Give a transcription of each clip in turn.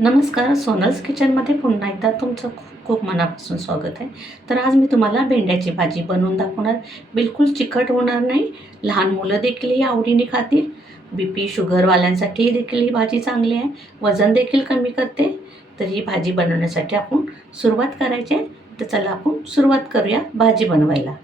नमस्कार सोनल्स किचनमध्ये पुन्हा एकदा तुमचं खूप खूप मनापासून स्वागत आहे. तर आज मी तुम्हाला भेंड्याची भाजी बनवून दाखवणार. बिलकुल चिकट होणार नाही. लहान मुलं देखील ही आवडीने खातील. बी पी शुगरवाल्यांसाठी देखील ही भाजी चांगली आहे. वजन देखील कमी करते. तर ही भाजी बनवण्यासाठी आपण सुरुवात करायची आहे. तर चला आपण सुरुवात करूया भाजी बनवायला.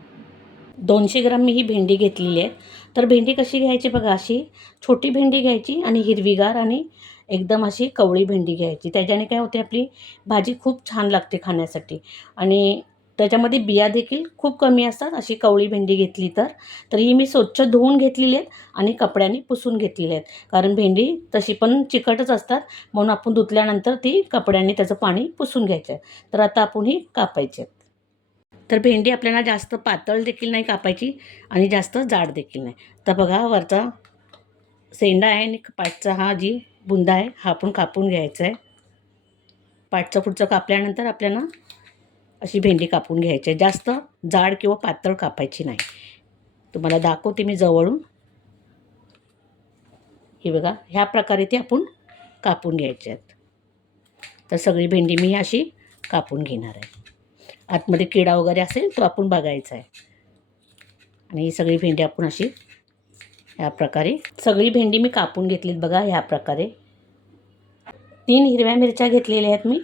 दोनशे ग्राम मी ही भेंडी घेतलेली आहे. तर भेंडी कशी घ्यायची बघा अशी. छोटी भेंडी घ्यायची आणि हिरवीगार आणि एकदम अशी कवळी भेंडी घ्यायची. त्याच्याने काय होते आपली भाजी खूप छान लागते खाण्यासाठी. आणि त्याच्यामध्ये बिया देखील खूप कमी असतात. अशी कवळी भेंडी घेतली तर. तर ही मी स्वच्छ धुवून घेतलेली आहेत आणि कपड्याने पुसून घेतलेली आहेत. कारण भेंडी तशी पण चिकटच असतात. म्हणून आपण धुतल्यानंतर ती कपड्याने त्याचं पाणी पुसून घ्यायचं आहे. तर आता आपण ही कापायची आहेत. तर भेंडी आपल्याला जास्त पातळ देखील नाही कापायची आणि जास्त जाड देखील नाही. तर बघा वरचा सेंडा आहे आणि पाठचा हा जी बुंदा आहे हा आपण कापून घ्यायचा आहे. पाठचं पुढचं कापल्यानंतर आपल्याला अशी भेंडी कापून घ्यायची आहे. जास्त जाड किंवा पातळ कापायची नाही. तुम्हाला दाखवते मी जवळून. हे बघा ह्या प्रकारे ते आपण कापून घ्यायचे आहेत. तर सगळी भेंडी मी अशी कापून घेणार आहे. आतमध्ये किडा वगैरे असेल तो आपण बघायचा आहे. आणि ही सगळी भेंडी आपण अशी ह्या प्रकारे सगळी भेंडी मी कापून घेतलीत बघा ह्या प्रकारे तीन हिरव्या मिरच्या घेतलेल्या आहेत मी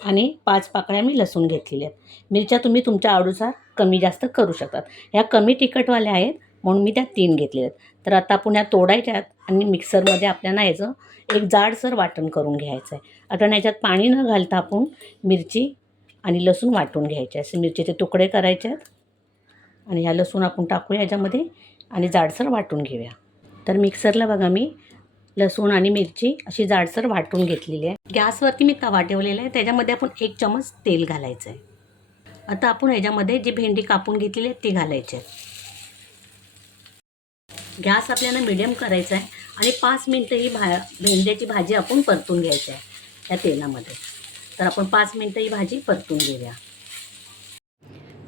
आणि पाच पाकळ्या मी लसूण घेतलेल्या आहेत. मिरच्या तुम्ही तुमच्या आवडीनुसार कमी जास्त करू शकतात. ह्या कमी तिखटवाल्या आहेत म्हणून मी त्या तीन घेतलेल्या आहेत. तर आता आपण ह्या तोडायच्या आहेत आणि मिक्सरमध्ये आपल्याला याचं एक जाडसर वाटण करून घ्यायचं आहे. आता याच्यात पाणी न घालता आपण मिरची आणि लसूण वाटून घ्यायचे असे मिरचीचे तुकडे करायचे आहेत. आणि ह्या लसूण आपण टाकूया याच्यामध्ये आणि जाडसर वाटून घेऊया. तर मिक्सरला बघा मी लसूण आणि मिरची अशी जाडसर वाटून घेतलेली आहे. गॅसवरती मी तवा ठेवलेला आहे. त्याच्यामध्ये आपण एक चमच तेल घालायचं आहे. आता आपण ह्याच्यामध्ये जी भेंडी कापून घेतलेली आहे ती घालायची आहे. गॅस आपल्याला मिडियम करायचा आहे आणि पाच मिनटं ही भा भेंड्याची भाजी आपण परतून घ्यायची आहे त्या तेलामध्ये. तर आपण पाच मिनटं ही भाजी परतून घेऊया.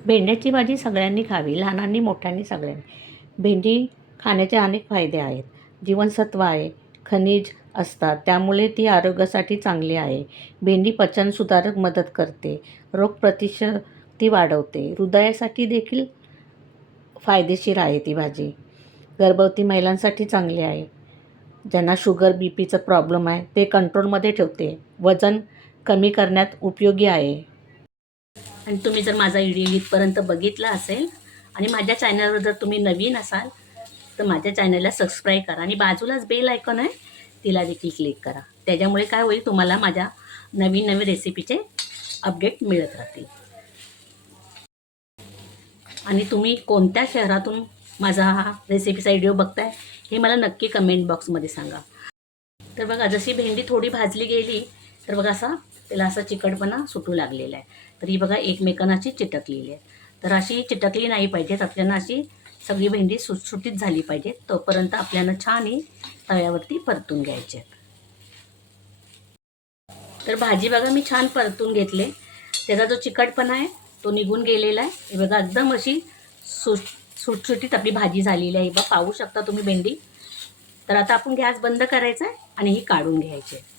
भेंड्याची भाजी सगळ्यांनी खावी लहानांनी मोठ्यांनी सगळ्यांनी. भेंडी खाण्याचे अनेक फायदे आहेत. जीवनसत्व आहे खनिज असतात त्यामुळे ती आरोग्यासाठी चांगली आहे. भेंडी पचन सुधारक मदत करते रोगप्रतिशक्ती वाढवते हृदयासाठी देखील फायदेशीर आहे ती भाजी. गर्भवती महिलांसाठी चांगली आहे. ज्यांना शुगर बी पीचं प्रॉब्लेम आहे ते कंट्रोलमध्ये ठेवते. वजन कमी करण्यात उपयोगी आहे. आणि तुम्ही जर माझा व्हिडिओ इथपर्यंत बघितला असेल आणि माझ्या चॅनलवर जर तुम्ही नवीन असाल तर माझ्या चॅनलला सबस्क्राईब करा आणि बाजूलाच बेल आयकॉन आहे तिला देखील क्लिक करा. त्याच्यामुळे काय होईल तुम्हाला माझ्या नवीन नवीन रेसिपीचे अपडेट मिळत राहतील. आणि तुम्ही कोणत्या शहरातून माझा हा रेसिपीचा व्हिडिओ बघताय हे मला नक्की कमेंट बॉक्समध्ये सांगा. तर बघा जशी भेंडी थोडी भाजली गेली तर बघा असा त्याला असा चिकटपणा सुटू लागलेला आहे. तर ही बघा एकमेकांना चिटकलेली आहे. तर अशी चिटकली नाही पाहिजेत आपल्याला अशी सगळी भेंडी सुटसुटीत झाली पाहिजे. तोपर्यंत आपल्याला छान ही तव्यावरती परतून घ्यायचे. तर भाजी बघा मी छान परतून घेतले. त्याचा जो चिकटपणा आहे तो निघून गेलेला आहे. हे बघा एकदम अशी सुट सुटसुटीत आपली भाजी झालेली आहे. बघा पाहू शकता तुम्ही भेंडी. तर आता आपण गॅस बंद करायचा आहे आणि ही काढून घ्यायची आहे.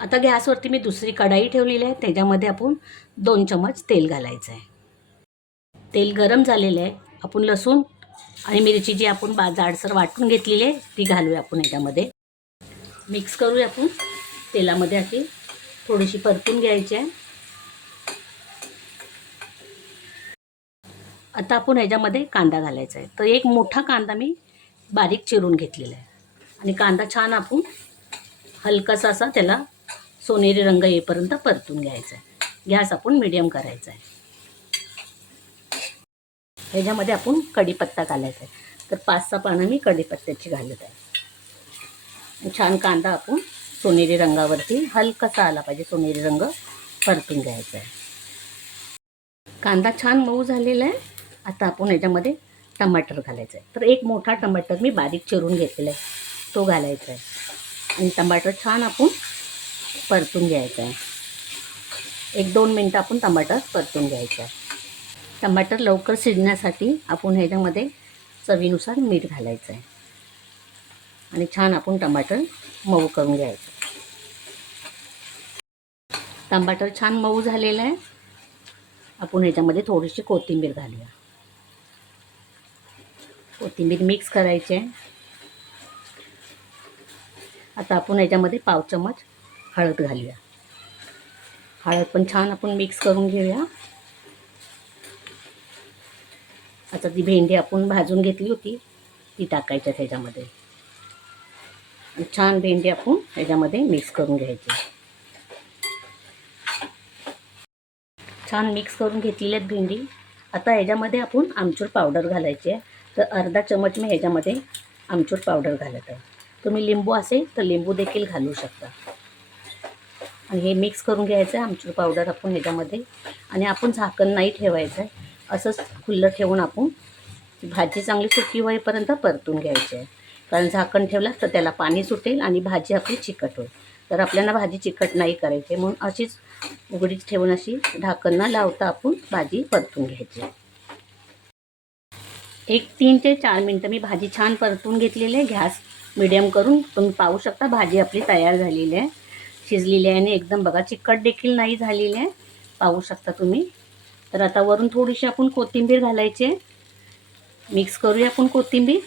आता गॅसवरती मी दुसरी कढाई ठेवलेली आहे. त्याच्यामध्ये आपण दोन चमच तेल घालायचं आहे. तेल गरम झालेलं आहे. आपण लसूण आणि मिरची जी आपण बा जाडसर वाटून घेतलेली आहे ती घालूया आपण याच्यामध्ये. मिक्स करूया आपण. तेलामध्ये अशी थोडीशी परतून घ्यायची आहे. आता आपण ह्याच्यामध्ये कांदा घालायचा आहे. तर एक मोठा कांदा मी बारीक चिरून घेतलेला आहे. आणि कांदा छान आपण हलकासा असा त्याला सोनेरी रंग येईपर्यंत परतून घ्यायचा आहे गॅस आपण मिडियम करायचा आहे ह्याच्यामध्ये आपण कढीपत्ता घालायचा आहे तर पाच सहा पानं मी कढीपत्त्याची घालत आहे. छान कांदा आपण सोनेरी रंगावरती हलकासा आला पाहिजे. सोनेरी रंग परतून घ्यायचा आहे कांदा छान मऊ झालेला आहे. आता आपण ह्याच्यामध्ये टमाटर घालायचं आहे तर एक मोठा टमाटर मी बारीक चिरून घेतलेला आहे. तो घालायचा आहे आणि टमाटर छान आपण परतून घ्यायचा आहे. एक दोन मिनटं आपण टमाटर परतून घ्यायचं आहे. टमाटर लवकर शिजण्यासाठी आपण ह्याच्यामध्ये चवीनुसार मीठ घालायचं आहे. आणि छान आपण टमाटर मऊ करून घ्यायचं टमाटर छान मऊ झालेलं आहे. आपण ह्याच्यामध्ये थोडीशी कोथिंबीर घालूया. कोथिंबीर मिक्स करायची आहे. आता आपण ह्याच्यामध्ये पाव चमच हळद घालूया. हळद पण छान आपण मिक्स करून घेऊया. आता ती भेंडी आपण भाजून घेतली होती ती टाकायच्या त्याच्यामध्ये छान भेंडी आपण ह्याच्यामध्ये मिक्स करून घ्यायची. छान मिक्स करून घेतलेली आहेत भेंडी. आता ह्याच्यामध्ये आपण आमचूर पावडर घालायची आहे. तर अर्धा चमच मी ह्याच्यामध्ये आमचूर पावडर घालत आहे. तुम्ही लिंबू असेल तर लिंबू देखील घालू शकता. आणि हे मिक्स करून घ्यायचं आहे आमचूर पावडर आपण ह्याच्यामध्ये. आणि आपण झाकण नाही ठेवायचं आहे असंच खुल्लं ठेवून आपण भाजी चांगली सुकी होईपर्यंत परतून घ्यायची आहे कारण झाकण ठेवलं तर त्याला पाणी सुटेल आणि भाजी आपली चिकट होईल. तर आपल्याला भाजी चिकट नाही करायची. म्हणून अशीच उघडीच ठेवून अशी ढाकण न लावता आपण भाजी परतून घ्यायची. एक तीन ते चार मिनटं मी भाजी छान परतून घेतलेली आहे. गॅस मिडियम करून तुम्ही पाहू शकता भाजी आपली तयार झालेली आहे. शिजलेली आहे आणि एकदम बघा चिकट देखील नाही झालेली आहे. पाहू शकता तुम्ही. तर आता वरून थोडीशी आपण कोथिंबीर घालायची आहे. मिक्स करूया आपण कोथिंबीर.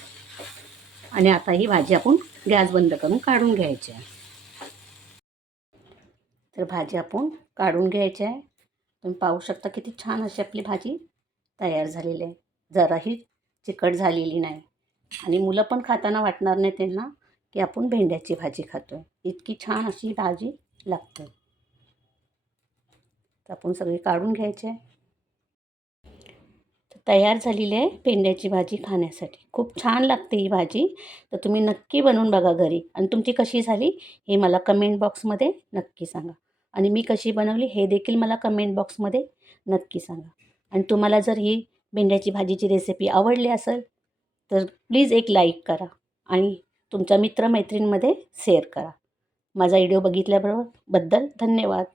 आणि आता ही भाजी आपण गॅस बंद करून काढून घ्यायची आहे. तर भाजी आपण काढून घ्यायची आहे. तुम्ही पाहू शकता किती छान अशी आपली भाजी तयार झालेली आहे. जराही चिकट झालेली नाही. आणि मुलं पण खाताना वाटणार नाही त्यांना की आपण भेंड्याची भाजी खातो आहे इतकी छान अशी भाजी लागते. तर आपण सगळी काढून घ्यायचे. आहे तर तयार झालेली आहे भेंड्याची भाजी खाण्यासाठी. खूप छान लागते ही भाजी. तर तुम्ही नक्की बनवून बघा घरी. आणि तुमची कशी झाली हे मला कमेंट बॉक्समध्ये नक्की सांगा. आणि मी कशी बनवली हे देखील मला कमेंट बॉक्समध्ये नक्की सांगा. आणि तुम्हाला जर ही भेंड्याची भाजीची रेसिपी आवडली असेल तर प्लीज एक लाईक करा. आणि तुमच्या मित्रमैत्रींमध्ये शेअर करा. माझा व्हिडिओ बघितल्याबरोबरबद्दल धन्यवाद.